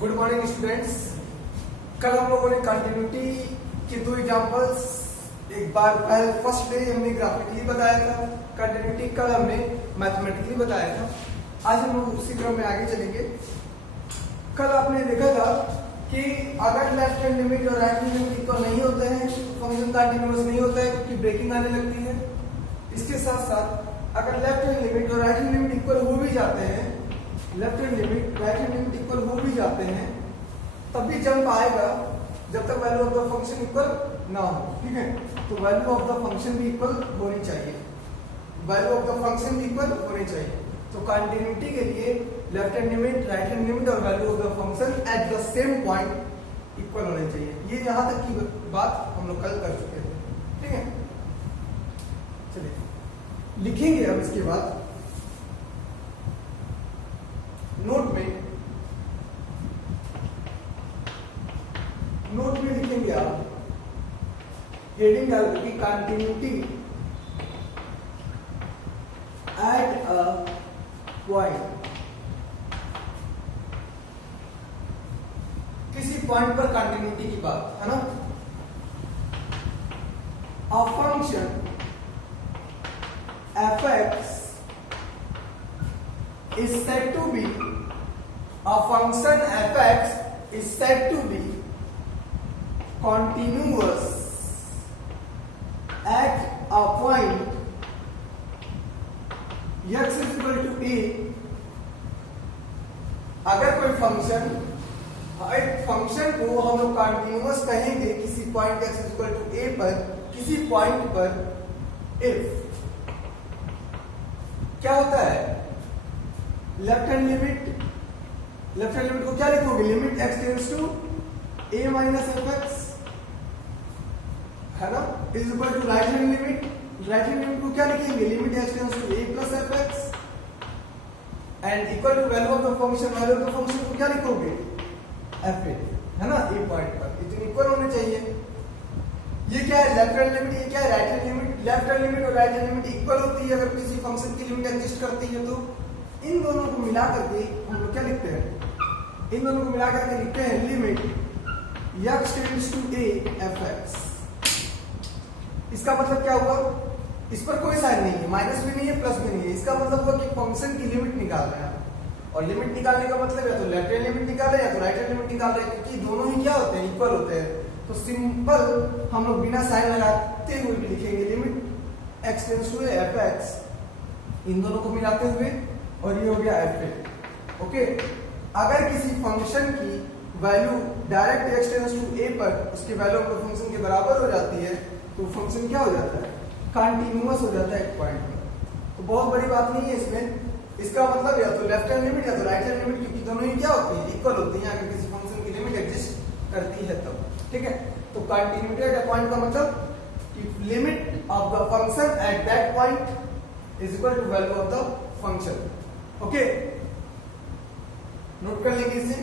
Good morning students. कल हम लोगों ने कंटिन्यूटी के दो एग्जांपल्स, एक बार पहले फर्स्ट डे हमने ग्राफिकली बताया था कंटिन्यूटी, कल हमने मैथमेटिकली बताया था। आज हम लोग उसी क्रम में आगे चलेंगे। कल आपने देखा था कि अगर लेफ्ट हैंड लिमिट और राइट हैंड लिमिट इक्वल नहीं होते हैं, फंक्शन कंटिन्यूअस नहीं होता है क्योंकि ब्रेकिंग आने लगती है। इसके साथ साथ अगर लेफ्ट हैंड लिमिट और राइट हैंड लिमिट इक्वल हो भी जाते हैं, left hand limit right hand limit equal हो भी जाते हैं, तब भी जंप आएगा जब तक value of the function equal ना हो। ठीक है, तो वैल्यू ऑफ द फंक्शन भी इक्वल होनी चाहिए, वैल्यू ऑफ द फंक्शन भी इक्वल होनी चाहिए। तो कंटिन्यूटी के लिए left hand limit right hand limit और value of the function at the same point equal होने चाहिए। ये यहां तक की बात हम लोग कल कर चुके थे। ठीक है, चलिए लिखेंगे अब इसके बाद नोट में लिखेंगे आप हेडिंग डाल के कंटिन्यूटी एट अ पॉइंट, किसी पॉइंट पर कंटिन्यूटी की बात है ना। A function fx is said to be, a function fx is said to be continuous at a point x is equal to a। अगर कोई फंक्शन, एक फंक्शन को हम लोग कंटिन्यूअस कहेंगे किसी point x is equal to a पर, किसी पॉइंट पर if क्या होता है, लेफ्ट हैंड लिमिट को क्या लिखोगे, limit x tends to a minus f x, है ना, is equal to right hand limit को क्या लिखेंगे, limit x tends to a plus f x and equal to value of the function, value of the function को क्या लिखोगे, F A, है ना, a पॉइंट पर इतने इक्वल होने चाहिए। ये क्या है, लेफ्ट हैंड लिमिट, ये क्या है, right hand limit. Left hand limit और राइट हैंड लिमिट इक्वल होती है अगर किसी फंक्शन की लिमिट एग्जिस्ट करती है। तो इन दोनों को मिला करके हम लोग क्या लिखते हैं, इन दोनों को मिला करके लिखते हैं limit x tends to a f x. इसका मतलब क्या हुआ, इस पर कोई साइन नहीं है, माइनस भी नहीं है प्लस भी नहीं है। इसका मतलब हुआ कि फंक्शन की लिमिट निकाल रहे हैं, और लिमिट निकालने का मतलब या तो लेफ्ट हैंड लिमिट निकाल रहे हैं या तो राइट हैंड लिमिट निकाल रहे हैं, क्योंकि दोनों ही क्या होते हैं, इक्वल होते हैं। तो सिंपल हम लोग बिना साइन लगाते हुए भी लिखेंगे limit x tends to F X, इन दोनों को मिलाते हुए, और ये हो गया एफ ए। ओके, अगर किसी फंक्शन की value direct x tends to a पर उसके वैल्यू ऑफ द फंक्शन के बराबर हो जाती है तो फंक्शन क्या हो जाता है, कंटिन्यूअस हो जाता है एक पॉइंट पर। तो बहुत बड़ी बात नहीं है इसमें। इसका मतलब या तो लेफ्ट हैंड लिमिट या तो राइट हैंड लिमिट, क्योंकि दोनों ही क्या होती है, इक्वल होती है अगर किसी फंक्शन की लिमिट एग्जिस्ट करती है तब। ठीक है, तो कंटिन्यूटी एट अ पॉइंट का मतलब कि limit of the function at that point is equal to value of the function. Okay, note कर लेंगे इसे।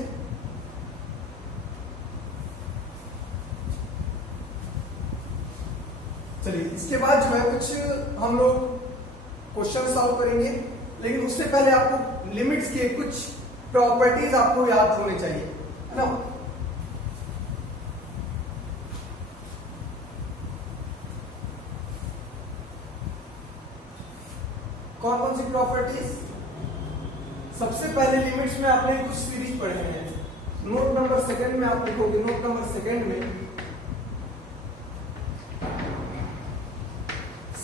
चलिए इसके बाद जो है कुछ हम लोग क्वेश्चन सॉल्व करेंगे, लेकिन उससे पहले आपको लिमिट्स के कुछ प्रॉपर्टीज आपको याद होने चाहिए, है ना। कौन कौन सी प्रॉपर्टीज, सबसे पहले लिमिट्स में आपने कुछ सीरीज पढ़े हैं। नोट नंबर सेकंड में आप लिखोगे, नोट नंबर सेकंड में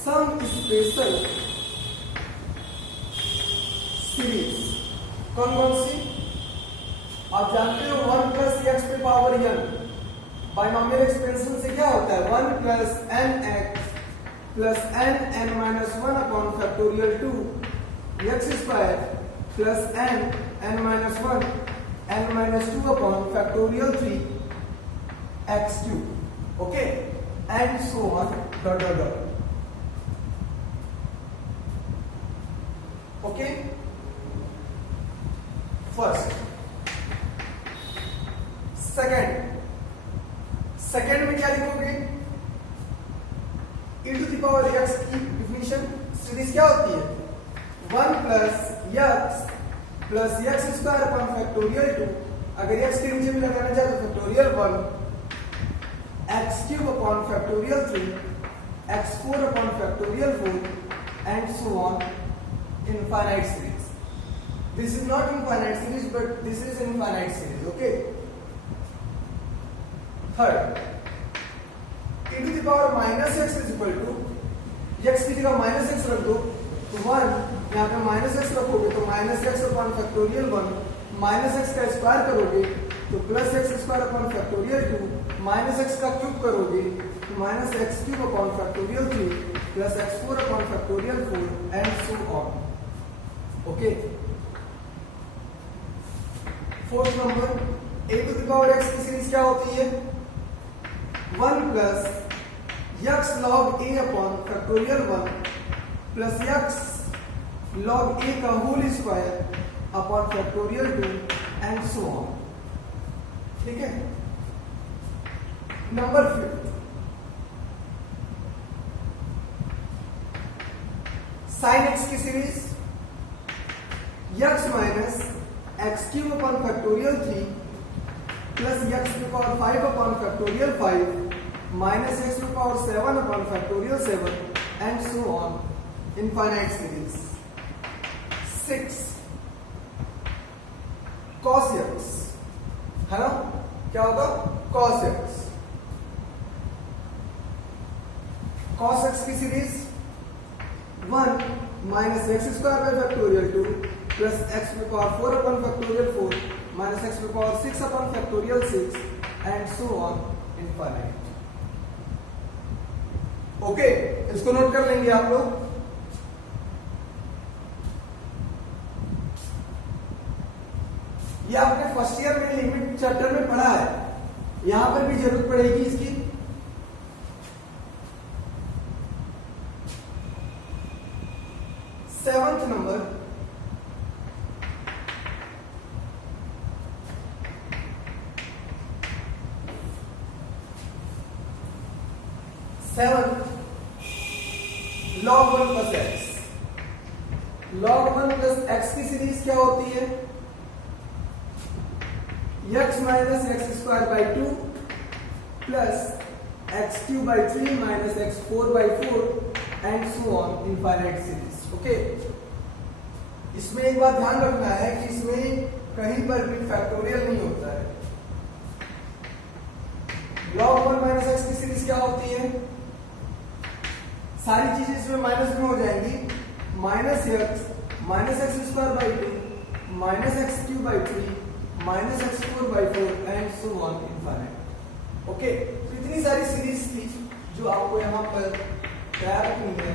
सम स्पेशल सीरीज, कौन कौन सी, आप जानते हो 1 प्लस एक्स पे पावर n, बाइनोमियल एक्सपेंशन से क्या होता है, 1 plus n x plus n minus 1 upon factorial 2 x square plus n minus 1 n minus 2 upon factorial 3 x cube. Okay, and so on dot dot dot. Okay, first. Second में क्या लिखोगे, e to the power x की definition series क्या होती है, 1 plus x plus x square upon factorial 2 अगर x के नीचे भी लगाना चाहे तो factorial 1 x cube upon factorial 3 x4 upon factorial 4 and so on infinite series. This is not infinite series but this is infinite series. Okay. Third, e to the power minus x is equal to, x की जगह minus x रख दो तो 1, यहाँ पे minus x रखोगे तो minus X upon factorial 1, minus x का स्क्वायर करोगे तो plus x square upon factorial 2, minus x का क्यूब करोगे तो minus x cube upon factorial 3 plus x4 upon factorial 4 and so on. Okay. Fourth number, a to the power x की series क्या होती है? 1 plus x log a upon factorial 1 plus x log a का whole square upon factorial 2 and so on. ठीक है. Number 5, sine x की series x minus x cube upon factorial 3 plus x to power 5 upon factorial 5 minus x to power 7 upon factorial 7 and so on infinite series. 6, cos x है ना, क्या होगा? cos x. cos x की series 1 minus x square by factorial 2 plus x to power 4 upon factorial 4 minus x to power 6 upon factorial 6 and so on infinite. Okay. इसको note कर लेंगे आप लोग. ये आपने फर्स्ट ईयर में लिमिट चैप्टर में पढ़ा है, यहां पर भी जरूरत पड़ेगी इसकी. Seventh number, log 1 plus x. log 1 plus x की सीरीज क्या होती है? x minus x square by 2 plus x cube by 3 minus x 4 by 4 and so on infinite series. Okay. इसमें एक बात ध्यान रखना है कि इसमें कहीं पर भी फैक्टोरियल नहीं होता है. log 1 माइनस एक्स की सीरीज क्या होती है? सारी चीजें इसमें माइनस में हो जाएंगी. Minus x square by 2 minus x cube by 3 minus x 4 by 4 and so on infinite. Okay. तो इतनी सारी सीरीज थी जो आपको यहां पर तैयार रखनी है.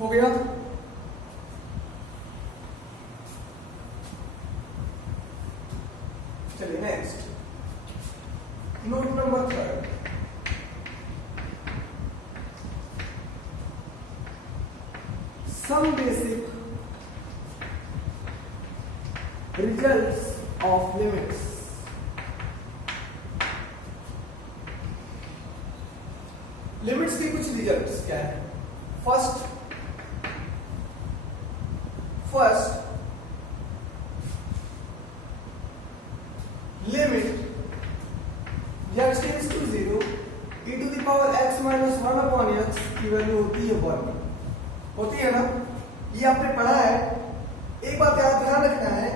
हो गया. चलिए next, note number 3. Some basic results of limits. Limits की कुछ रिजल्ट्स क्या है? First limit x tends to 0 e to the power x minus 1 upon x की वैल्यू होती है 1. होती है ना, ये आपने पढ़ा है. एक बात याद ध्यान रखना है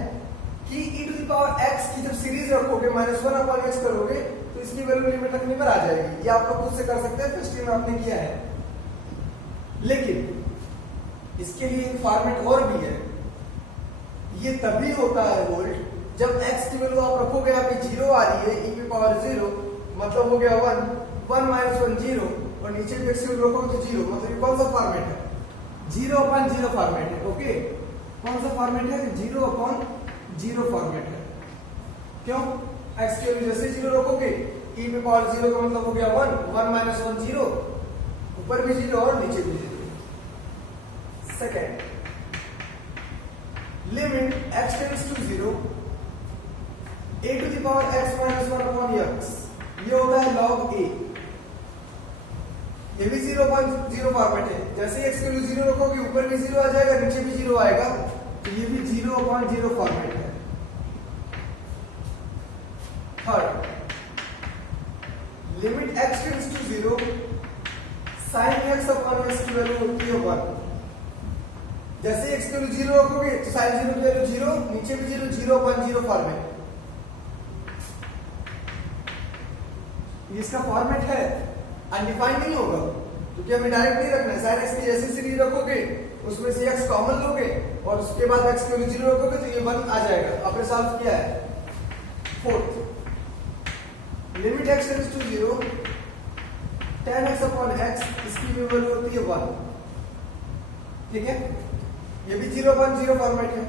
कि e to the power x की जब सीरीज रखोगे माइनस 1 अपॉन x करोगे तो इसकी वैल्यू लिमिट रखने पर आ जाएगी. ये आप लोग खुद से कर सकते हैं, फर्स्ट ईयर में आपने किया है. लेकिन इसके लिए एक फॉर्मेट और भी है. ये तभी होता है वोल्ट जब x की वैल्यू आप रखोगे, यहाँ पे 0 आ रही है, e की पावर 0 मतलब हो गया 1 माइनस 1 0 और नीचे भी x की वैल्यू रखोगे तो 0. मतलब ये कौन सा फॉर्मेट है? 0 अपॉन 0 फॉर्मेट है. ओके. कौन सा फॉर्मेट है? 0 अपॉन 0 फॉर्मेट है. क्यों? x की वैल्यू जैसे 0 रखोगे e की पावर 0 का मतलब हो गया 1 माइनस 1 0, ऊपर भी 0 और नीचे भी 0. Second, limit x tends to 0 a to the power x minus 1 upon x, ये होता है log a। ये भी 0.0 फॉर्मेट है, जैसे ही x की वैल्यू 0 रखोगे ऊपर भी 0 आ जाएगा, नीचे भी 0 आएगा, तो ये भी 0.0 फॉर्मेट है। Third, limit x tends to 0, sin x upon x की वैल्यू होती है 1। जैसे x की वैल्यू 0 रखोगे तो sin 0 की वैल्यू 0, नीचे भी 0, 0.0 फॉर्मेट। इसका फॉर्मेट है, अनडिफाइंड नहीं होगा क्योंकि हमें डायरेक्ट नहीं रखना है। sin x की जैसे सीरीज रखोगे उसमें से x कॉमन लोगे और उसके बाद x की वैल्यू 0 रखोगे तो ये 1 आ जाएगा। आपने सॉल्व किया है। Fourth, limit x tends to 0, tan x upon x, इसकी भी वैल्यू होती है 1। ठीक है, ये भी 0.0 फॉर्मेट है।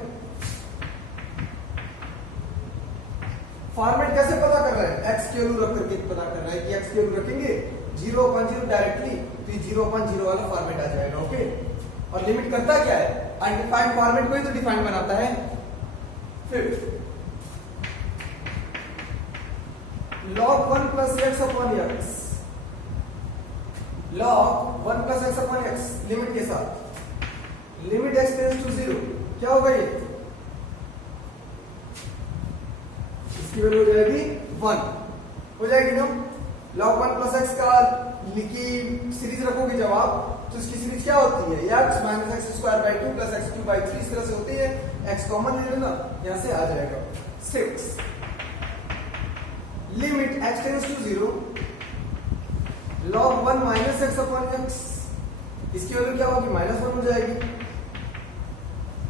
फॉर्मेट कैसे पता कर रहा है? x की वैल्यू रख करके पता कर रहा है कि x की वैल्यू रखेंगे 0.0 डायरेक्टली तो ये 0.0 वाला फॉर्मेट आ जाएगा। ओके, और लिमिट करता क्या है? अनडिफाइंड फॉर्मेट को ही तो डिफाइन बनाता है। Fifth, log 1 plus x upon x, log 1 plus x upon x limit के साथ, लिमिट x टेंड्स टू 0, क्या होगा ये? इसकी वैल्यू हो जाएगी 1, हो जाएगी ना। log 1 plus x का लिखी सीरीज रखोगे जब आप, तो इसकी सीरीज क्या होती है? x minus x square by 2 plus x cube by 3, इस तरह से होती है। x कॉमन ले लेना, यहां से आ जाएगा। 6, limit x tends to 0, log 1 minus x upon x, इसकी वैल्यू क्या होगी? -1 हो जाएगी।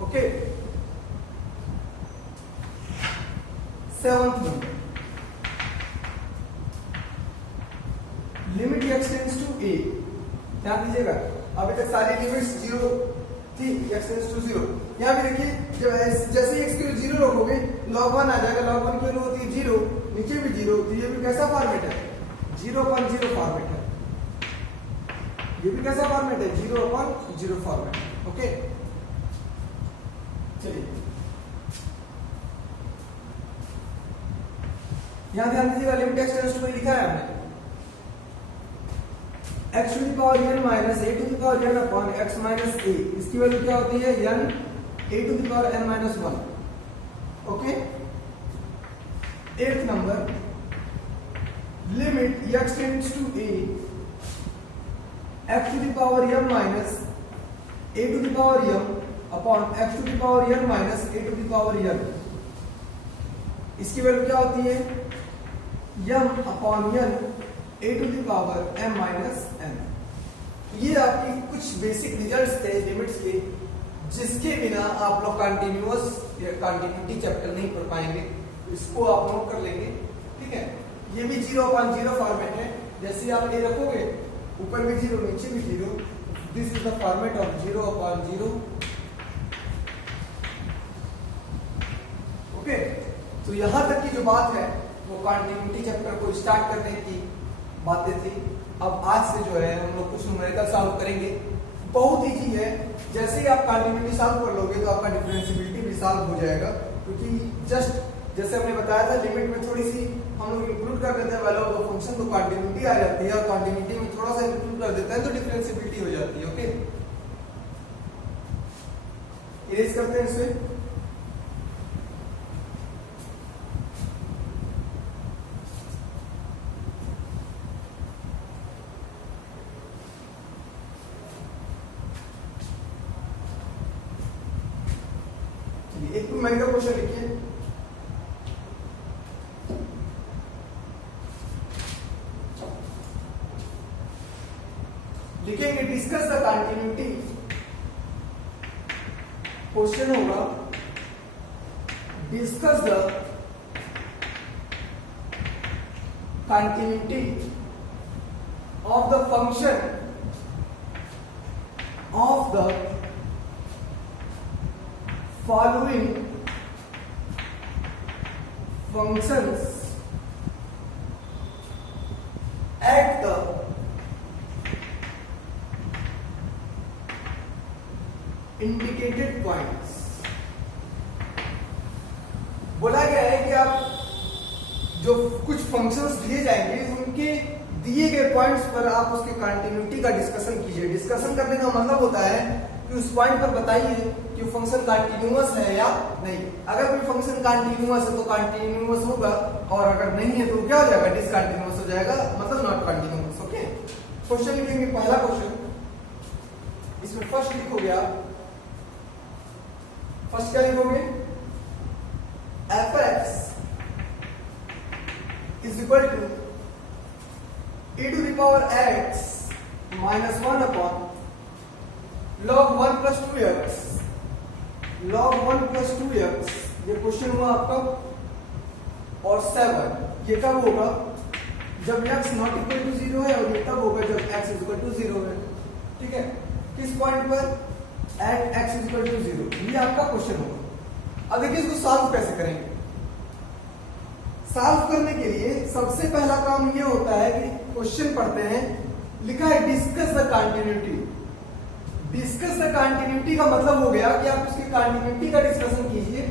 Okay, 7th number, limit x tends to a, ध्यान दीजिएगा अभी तक सारी लिमिट्स 0 थी, x टेंड्स टू 0। यहां भी देखिए जैसे ही x की वैल्यू 0 रखोगे log 1 आ जाएगा, log 1 की वैल्यू होती है 0, नीचे भी 0, तो ये भी कैसा फॉर्मेट है? 0.0 फॉर्मेट है। ये भी कैसा फॉर्मेट है? 0.0 फॉर्मेट। ओके, चलिए यहां ध्यान दीजिएगा, limit x tends to a लिखा है हमने, x to the power n minus a to the power n upon x minus a, इसकी वैल्यू क्या होती है? n a to the power n minus 1। Okay, 8th number, limit x tends to a, x to the power m minus a to the power m upon x to the power n minus a to the power n, इसकी वैल्यू क्या होती है? m upon n a to the power m minus n। ये आपकी कुछ basic results थे limits के, जिसके बिना आप लोग कंटिन्यूअस या कंटिन्यूटी चैप्टर नहीं पढ़ पाएंगे। इसको आप नोट कर लेंगे। ठीक है, ये भी 0.0 फॉर्मेट है। जैसे आप ये रखोगे ऊपर भी 0, नीचे भी 0, this is the format of 0.0। Okay, तो यहां तक की जो बात है वो कंटिन्यूटी चैप्टर को स्टार्ट करने की बातें थी। अब आज से जो है हम लोग कुछ न्यूमेरिकल सॉल्व करेंगे। बहुत इजी है, जैसे ही आप कंटिन्यूटी सॉल्व कर लोगे तो आपका डिफरेंशिएबिलिटी भी सॉल्व हो जाएगा, क्योंकि जस्ट जैसे हमने बताया था लिमिट में थोड़ी सी हम लोग इंक्लूड कर देते हैं वैल्यू ऑफ द फंक्शन, तो कंटिन्यूटी आ जाती है, और कंटिन्यूटी में थोड़ा सा इंक्लूड कर देते हैं तो डिफरेंशिएबिलिटी हो जाती है। ओके, इरेज करते हैं इसे। एक न्यूमेरिकल क्वेश्चन लिखिए। लिखेंगे डिस्कस द कंटिन्यूटी। क्वेश्चन होगा discuss the continuity of the function of the following functions at the indicated points। बोला गया है कि आप जो कुछ फंक्शंस दिए जाएंगे उनके दिए गए पॉइंट्स पर आप उसके कंटिन्यूटी का डिस्कशन कीजिए। डिस्कशन करने का मतलब होता है कि उस पॉइंट पर बताइए कि फंक्शन कंटिन्यूअस है या नहीं। अगर कोई फंक्शन कंटिन्यूअस है तो कंटिन्यूअस होगा, और अगर नहीं है तो क्या हो जाएगा, डिसकंटिन्यूअस हो जाएगा, मतलब नॉट कंटिन्यूअस। ओके, क्वेश्चन लिखेंगे। पहला क्वेश्चन, इसमें फर्स्ट लिखोगे आप, फर्स्ट क्या लिखोगे, fx is equal to e to the power x minus 1 upon log 1 plus 2x, log 1 plus 2x, ये क्वेश्चन हुआ आपका। और 7 ये कब होगा, जब x नॉट इक्वल टू 0 है, और ये तब होगा जब x इज इक्वल टू 0 है। ठीक है, किस पॉइंट पर, at x is equal to 0, ये आपका क्वेश्चन होगा। अब देखिए इसको सॉल्व कैसे करेंगे। सॉल्व करने के लिए सबसे पहला काम ये होता है कि क्वेश्चन पढ़ते हैं, लिखा है discuss the continuity. Discuss the continuity का मतलब हो गया कि आप उसकी कंटिन्यूटी का डिस्कशन कीजिए,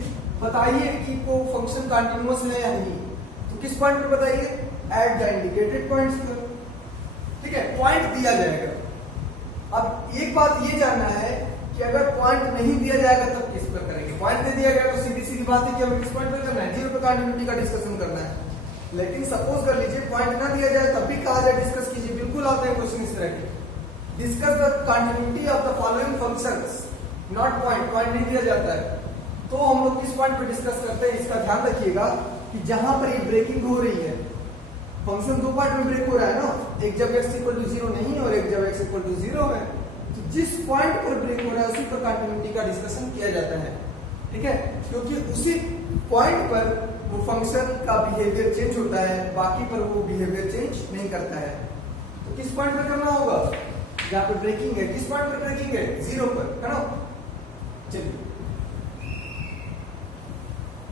बताइए कि वो फंक्शन कंटिन्यूअस है या नहीं। तो किस पॉइंट पे बताइए, एट द इंडिकेटेड पॉइंट्स पर। ठीक है, पॉइंट दिया जाएगा। अब एक बात ये जानना है कि अगर पॉइंट नहीं दिया जाएगा तब किस पर करेंगे। पॉइंट दे दिया गया तो सीधी सीधी बात है कि हमें किस पॉइंट पर करना है, 0 पे कंटिन्यूटी का डिस्कशन करना है। लेकिन सपोज कर लीजिए पॉइंट ना दिया जाए तब भी कहा जाए डिस्कस कीजिए, बिल्कुल आते हैं क्वेश्चन इस तरह के, discuss the continuity of the following functions, not point. Point नहीं दिया जाता है तो हम लोग किस पॉइंट पर डिस्कस करते हैं, इसका ध्यान रखिएगा कि जहां पर ये ब्रेकिंग हो रही है, फंक्शन दो पार्ट में ब्रेक हो रहा है ना, एक जब x इक्वल टू 0 नहीं और एक जब x इक्वल टू 0 है, तो जिस पॉइंट पर ब्रेक हो रहा है उसी पर कंटिन्यूटी का डिस्कशन किया जाता है। ठीक है, क्योंकि उसी पॉइंट पर वो फंक्शन का बिहेवियर चेंज होता है, बाकी पर वो बिहेवियर चेंज नहीं करता है। तो किस पॉइंट पर करना होगा, जहां पर ब्रेकिंग है। किस पॉइंट पर ब्रेकिंग है, 0 पर, है ना। चलिए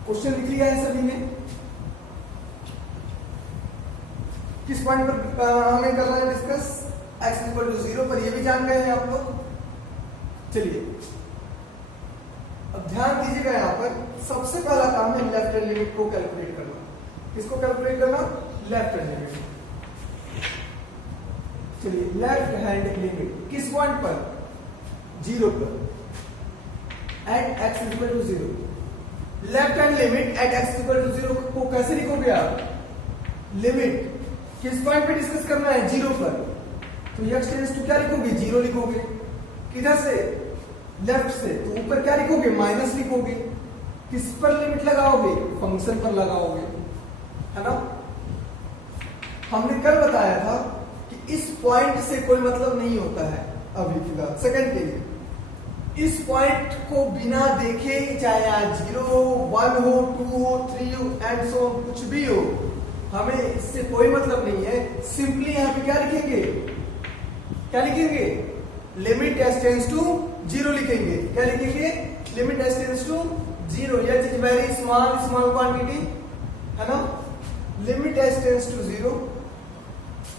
क्वेश्चन लिख लिया है सभी ने, किस पॉइंट पर हमें करना है डिस्कस, x इक्वल टू 0 पर, ये भी जान गए हैं आप लोग। चलिए अब ध्यान दीजिएगा, यहां पर सबसे पहला काम है लेफ्ट हैंड लिमिट को कैलकुलेट करना। किसको कैलकुलेट करना, लेफ्ट हैंड लिमिट। चलिए लेफ्ट हैंड लिमिट किस पॉइंट पर, 0 पर, at x equal to 0। Left hand limit at x equal to 0 को कैसे लिखोगे आप, लिमिट किस पॉइंट पे डिस्कस करना है, 0 पर, तो x टेंड्स टू क्या लिखोगे, 0 लिखोगे। किधर से, लेफ्ट से, तो ऊपर क्या लिखोगे, माइनस लिखोगे। किस पर लिमिट लगाओगे, फंक्शन पर लगाओगे, है ना। हमने कल बताया था कि इस पॉइंट से कोई मतलब नहीं होता है अभी फिलहाल सेकंड के लिए। इस पॉइंट को बिना देखे, चाहे आज 0, 1 हो, 2 हो, 3 हो, एंड सो कुछ भी हो, हमें इससे कोई मतलब नहीं है। सिंपली यहां पे क्या लिखेंगे, क्या लिखेंगे, लिमिट एस टेंड्स टू 0 लिखेंगे। क्या लिखेंगे, लिमिट एस टेंड्स टू 0। यह इज वेरी स्मॉल क्वांटिटी, है ना। Limit S tends to 0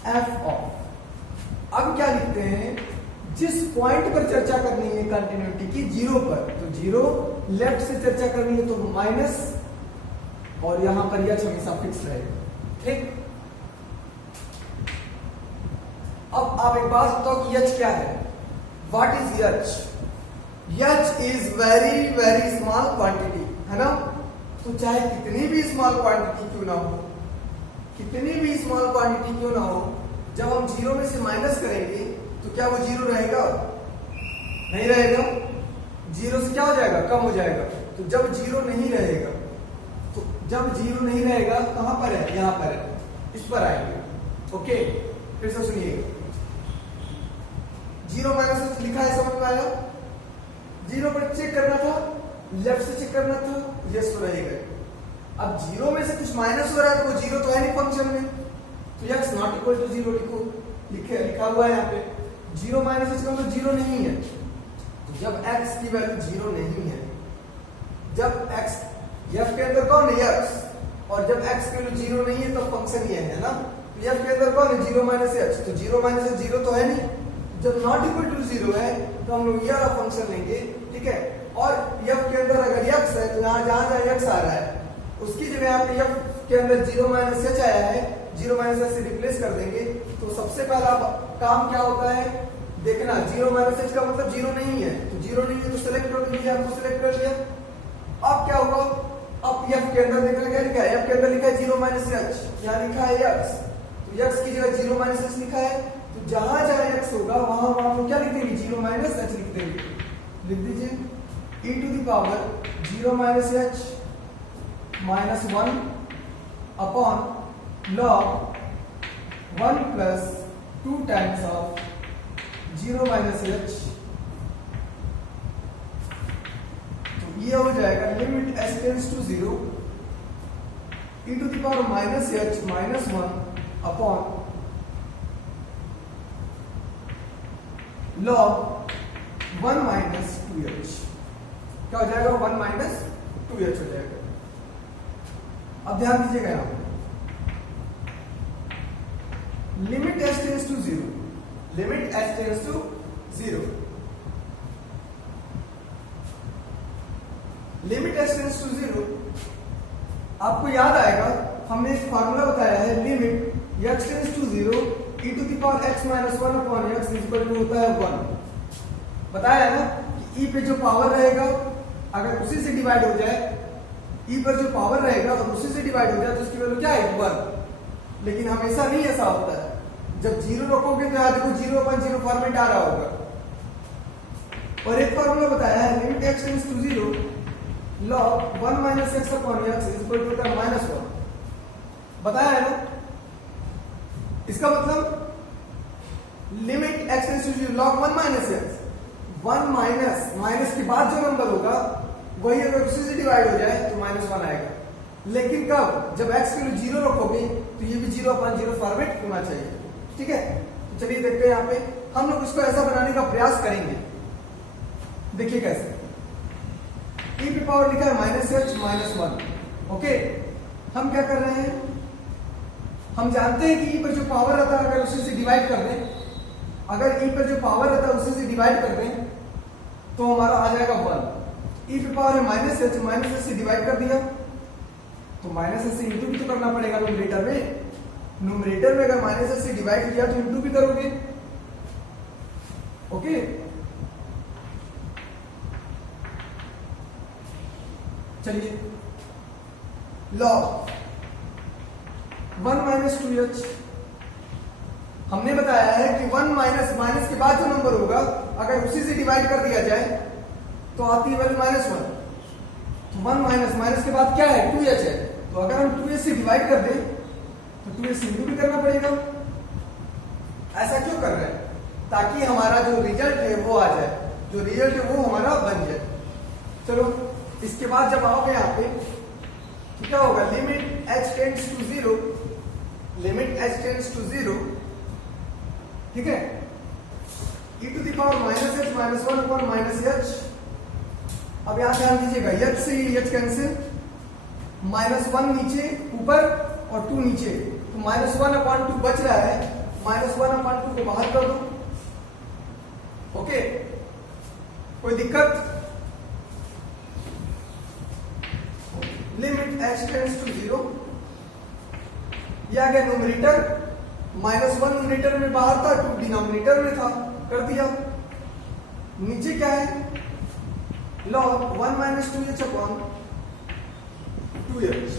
F of. अब क्या लिखते हैं, जिस पॉइंट पर चर्चा करनी है कंटिन्यूटी की, 0 पर, तो 0, लेफ्ट से चर्चा करनी है तो माइनस, और यहां पर यह हमेशा फिक्स रहेगा। ठीक, अब आप एक बात बताओ कि यच क्या है, what is H. H is very very small quantity, है ना। तो चाहे कितनी भी स्मॉल क्वांटिटी क्यों ना हो, कितनी भी स्मॉल क्वांटिटी क्यों ना हो, जब हम 0 में से माइनस करेंगे तो क्या वो 0 रहेगा, नहीं रहेगा। 0 से क्या हो जाएगा, कम हो जाएगा। तो जब 0 नहीं रहेगा, तो जब 0 नहीं रहेगा कहां पर है, यहां पर है, इस पर आएंगे। ओके, फिर से सुनिएगा, 0 माइनस लिखा है, समझ में आया। 0 पर चेक करना था, लेफ्ट से चेक करना था, यस तो रहेगा। अब 0 में से कुछ माइनस हो रहा है तो वो 0 तो है नहीं फंक्शन में, तो x नॉट इक्वल टू 0 लिखो, लिखा हुआ है यहाँ पे। 0 माइनस इसका मतलब 0 नहीं है। तो जब x की वैल्यू 0 नहीं है, जब x f के अंदर कौन है, x, और जब x की वैल्यू 0 नहीं है तो फंक्शन ये है ना। तो f के अंदर कौन है, 0 माइनस h, तो 0 माइनस 0 तो है नहीं। जब नॉट इक्वल टू 0 है तो हम लोग ये वाला फंक्शन लेंगे, ठीक है। और f के अंदर अगर x है तो यहाँ जहां x आ रहा है उसकी जगह आपने f के अंदर 0 माइनस एच आया है, 0 माइनस एच से रिप्लेस कर देंगे। तो सबसे पहला काम क्या होता है, देखना 0 माइनस एच का मतलब 0 नहीं है, तो 0 नहीं है तो सिलेक्ट कर लीजिए, हमको सिलेक्ट कर लिया। अब क्या होगा, अब एफ के अंदर देखना क्या लिखा है, एफ के अंदर लिखा है 0 माइनस एच, यहाँ लिखा है एक्स, तो एक्स की जगह 0 माइनस एच लिखा है, तो जहां जहां एक्स होगा वहां वहां हम क्या लिख देंगे, 0 माइनस एच लिख देंगे। लिख दीजिए e to the power 0 minus H minus 1 upon log 1 plus 2 times of 0 minus H. तो ये हो जाएगा limit H tends to 0 e to the power minus H minus 1 upon log 1 minus 2h। क्या हो जाएगा, 1 माइनस 2h हो जाएगा। अब ध्यान दीजिएगा यहां limit h tends to 0, limit h tends to 0, limit h tends to 0। आपको याद आएगा हमने एक फार्मूला बताया है, limit h tends to 0 e to the power x minus 1 upon x equal to होता है 1। बताया है ना कि e पे जो पावर रहेगा अगर उसी से डिवाइड हो जाए, e पर जो पावर रहेगा और उसी से डिवाइड हो जाए तो उसकी वैल्यू क्या है, 1। लेकिन हमेशा नहीं ऐसा होता है, जब 0 रखोगे तो यहाँ देखो 0/0 फॉर्मेट आ रहा होगा। और एक फॉर्मूला बताया है limit x tends to 0 log 1 minus X upon X equal to होता है -1। बताया है ना, इसका मतलब limit x tends to 0 log 1 minus X, 1 minus के बाद जो नंबर होगा वही अगर उसी से डिवाइड हो जाए तो -1 आएगा। लेकिन कब, जब x के लिए 0 रखोगे तो ये भी 0/0 फॉर्मेट होना चाहिए। ठीक है, तो चलिए देखते हैं यहाँ पे हम लोग इसको ऐसा बनाने का प्रयास करेंगे। देखिए कैसे, e पे पावर लिखा है -h -1। ओके, हम क्या कर रहे हैं, हम जानते हैं कि e पर जो पावर रहता है अगर उसी से डिवाइड कर दें, अगर e पर जो पावर रहता है उसी से डिवाइड कर दें तो हमारा आ जाएगा 1। e पे पावर है -h से डिवाइड कर दिया तो -h से इंटू भी तो करना पड़ेगा न्यूमरेटर में। न्यूमरेटर में अगर -h से डिवाइड किया तो इंटू भी करोगे। ओके, चलिए लॉग 1 माइनस 2h, हमने बताया है कि 1 माइनस के बाद जो नंबर होगा अगर उसी से डिवाइड कर दिया जाए तो आती है वैल्यू -1। तो 1 माइनस के बाद क्या है, 2h है, तो अगर हम 2h से डिवाइड कर दें तो 2h से इंटू भी करना पड़ेगा। ऐसा क्यों कर रहे हैं, ताकि हमारा जो रिजल्ट है वो आ जाए, जो रिजल्ट है वो हमारा बन जाए। चलो इसके बाद जब आओगे यहाँ पे तो क्या होगा, limit h tends to 0, limit h tends to 0, ठीक है, e to the power -h -1 upon -h। अब यहां ध्यान दीजिएगा, h से h कैंसिल, -1 नीचे ऊपर और 2 नीचे, तो -1/2 बच रहा है, -1/2 को बाहर कर दो। ओके, कोई दिक्कत, लिमिट h टेंड्स टू 0, यह आ गया न्यूमरेटर, -1 न्यूमरेटर में बाहर था, 2 डिनोमिनेटर में था, कर दिया। नीचे क्या है, log 1 minus 2h upon 2h,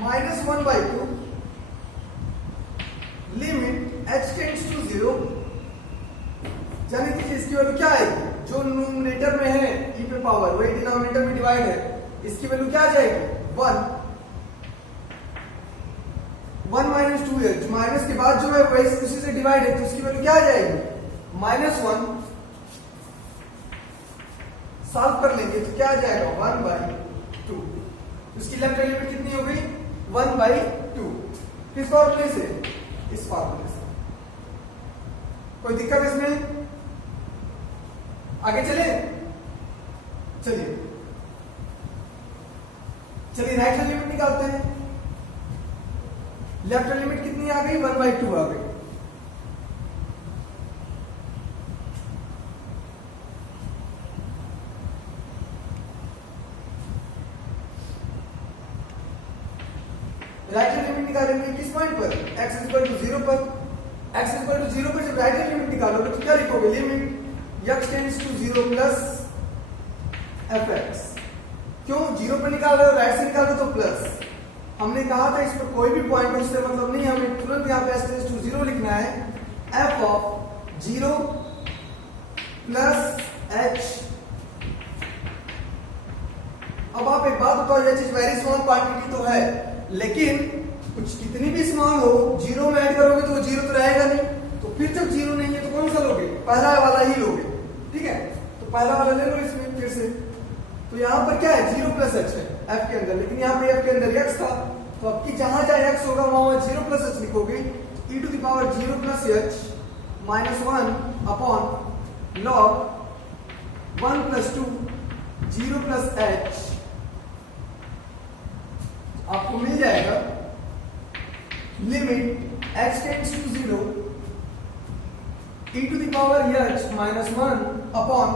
-1/2 limit h tends to 0, यानी कि इसकी वैल्यू क्या आएगी, जो न्यूमरेटर में है e पे पावर वही डिनोमिनेटर में डिवाइड है, इसकी वैल्यू क्या आ जाएगी 1। 1 माइनस 2h, माइनस के बाद जो है वही उसी से डिवाइड है तो इसकी वैल्यू क्या आ जाएगी -1। सॉल्व कर लेंगे तो क्या आ जाएगा 1/2। इसकी लेफ्ट हैंड लिमिट कितनी हो गई 1/2। किस फॉर्मूले से, इस फॉर्मूले से। कोई दिक्कत इसमें, आगे चले, चलिए राइट हैंड लिमिट निकालते हैं। लेफ्ट हैंड लिमिट कितनी आ गई 1/2 आ गई। राइट हैंड लिमिट निकालेंगे किस पॉइंट पर, x इक्वल टू 0 पर। x इक्वल टू 0 पर जब राइट हैंड लिमिट निकालोगे तो क्या लिखोगे, limit x tends to 0 plus fx। क्यों 0 पर निकाल रहे हो, राइट से निकाल रहे हो तो प्लस। हमने कहा था इस पर कोई भी पॉइंट उससे मतलब नहीं, हमें तुरंत यहाँ पे x टेंड्स टू 0 लिखना है, f ऑफ 0 प्लस h। अब आप एक बात बताओ, ये चीज वेरी स्मॉल क्वांटिटी तो है, लेकिन कुछ कितनी भी स्मॉल हो, 0 में ऐड करोगे तो वो 0 तो रहेगा नहीं, तो फिर जब 0 नहीं है तो कौन सा लोगे, पहला वाला ही लोगे, ठीक है। तो पहला वाला ले लो इसमें फिर से। तो यहाँ पर क्या है, 0 प्लस h है f के अंदर, लेकिन यहाँ पे f के अंदर x था, तो अब की जहां जहां x होगा वहां 0 प्लस h लिखोगे, e to the power 0 plus h minus 1 upon log 1 plus 2 0 plus h। आपको मिल जाएगा limit x tends to 0 e to the power h minus 1 upon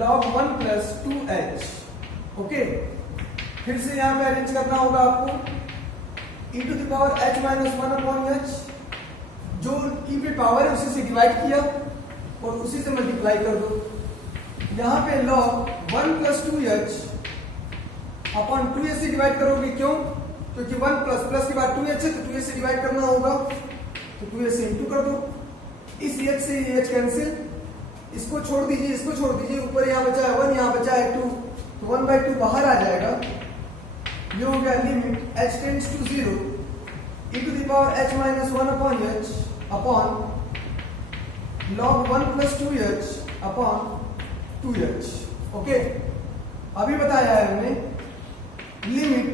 log 1 plus 2h। Okay, फिर से यहां पे अरेंज करना होगा आपको, e to the power h minus 1 upon h, जो e पे पावर है उसी से डिवाइड किया और उसी से मल्टीप्लाई कर दो। यहां पे log 1 plus 2h upon 2h से डिवाइड करोगे, क्यों, क्योंकि 1 प्लस प्लस के बाद 2h है तो 2h से डिवाइड करना होगा, तो 2h से इंटू कर दो। इस h से ये h कैंसिल, इसको छोड़ दीजिए, इसको छोड़ दीजिए, ऊपर यहाँ बचा है 1, यहाँ बचा है 2, तो 1/2 बाहर आ जाएगा। ये हो गया limit h tends to 0 e to the power h minus 1 upon h upon log 1 plus 2h upon 2h। Okay, अभी बताया है हमने limit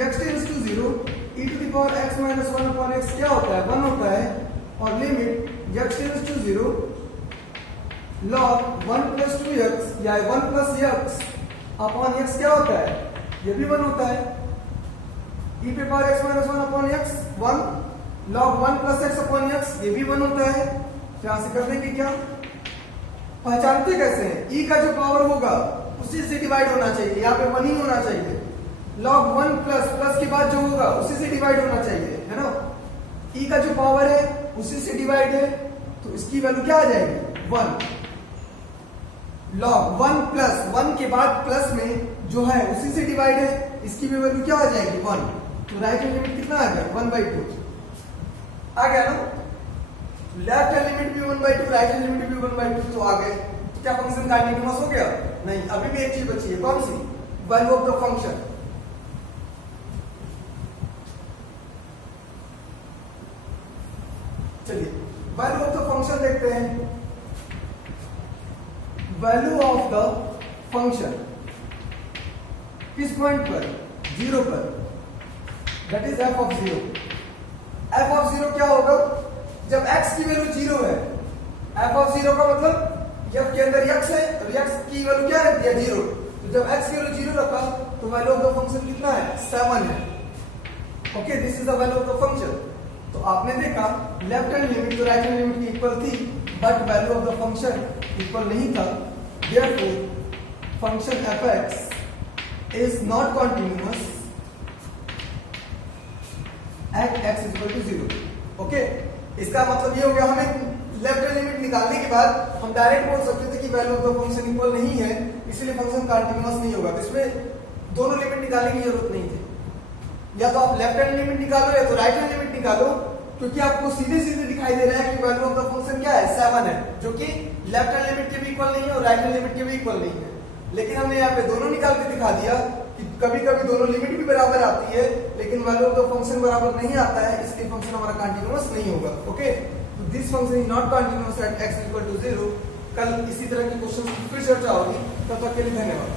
x tends to 0 e to the power x minus 1 upon x क्या होता है, 1 होता है, और limit x tends to 0 log 1 plus 2x या 1 प्लस x अपॉन x क्या होता है, ये भी 1 होता है, e पे power x minus 1 upon x 1, log 1 plus x upon x ये भी 1 होता है। यहां से कर देंगे क्या, पहचानते कैसे हैं, e का जो पावर होगा उसी से डिवाइड होना चाहिए, यहाँ पे 1 ही होना चाहिए, log 1 प्लस प्लस के बाद जो होगा उसी से डिवाइड होना चाहिए, है ना। e का जो पावर है उसी से डिवाइड है, तो इसकी वैल्यू क्या आ जाएगी, 1। log 1 प्लस 1 के बाद प्लस में जो है उसी से डिवाइड है, इसकी भी वैल्यू क्या आ जाएगी, 1। तो राइट हैंड लिमिट कितना आ गया, 1/2 आ गया ना। लेफ्ट हैंड लिमिट भी 1/2, राइट हैंड लिमिट भी 1/2, तो आ गए। क्या फंक्शन कंटीन्यूअस हो गया, नहीं, अभी भी एक चीज बची है, कौन सी, वैल्यू ऑफ द फंक्शन। चलिए वैल्यू ऑफ द फंक्शन देखते हैं। वैल्यू ऑफ द फंक्शन किस पॉइंट पर, 0 पर, that is f of 0। f of 0 क्या होगा, जब x की वैल्यू 0 है, f ऑफ 0 का मतलब f के अंदर x है और x की वैल्यू क्या रख दिया, 0, तो जब x की वैल्यू 0 रखा तो वैल्यू ऑफ द फंक्शन कितना है, 7 है। Okay, this is the value of the function. तो आपने देखा लेफ्ट हैंड लिमिट तो राइट हैंड लिमिट की इक्वल थी, but value of the function equal नहीं था, therefore function fx is not continuous at x equal to 0। Okay, इसका मतलब ये हो गया, हमें लेफ्ट हैंड लिमिट निकालने के बाद हम डायरेक्ट बोल सकते थे कि value of the function equal नहीं है, इसलिए फंक्शन कंटीन्यूअस नहीं होगा। तो इसमें दोनों लिमिट निकालने की जरूरत नहीं थी, या तो आप लेफ्ट हैंड लिमिट निकालो या तो राइट हैंड लिमिट निकालो, क्योंकि आपको सीधे सीधे दिखाई दे रहा है कि वैल्यू ऑफ द फंक्शन क्या है, 7 है, जो कि लेफ्ट हैंड लिमिट के भी इक्वल नहीं है और राइट हैंड लिमिट के भी इक्वल नहीं है। लेकिन हमने यहाँ पे दोनों निकाल के दिखा दिया कि कभी कभी दोनों लिमिट भी बराबर आती है, लेकिन वैल्यू ऑफ द फंक्शन बराबर नहीं आता है, इसलिए फंक्शन हमारा कंटीन्यूअस नहीं होगा। ओके, तो this function is not continuous at x equal to 0। कल इसी तरह के क्वेश्चन की फिर चर्चा होगी, तब तक के लिए धन्यवाद।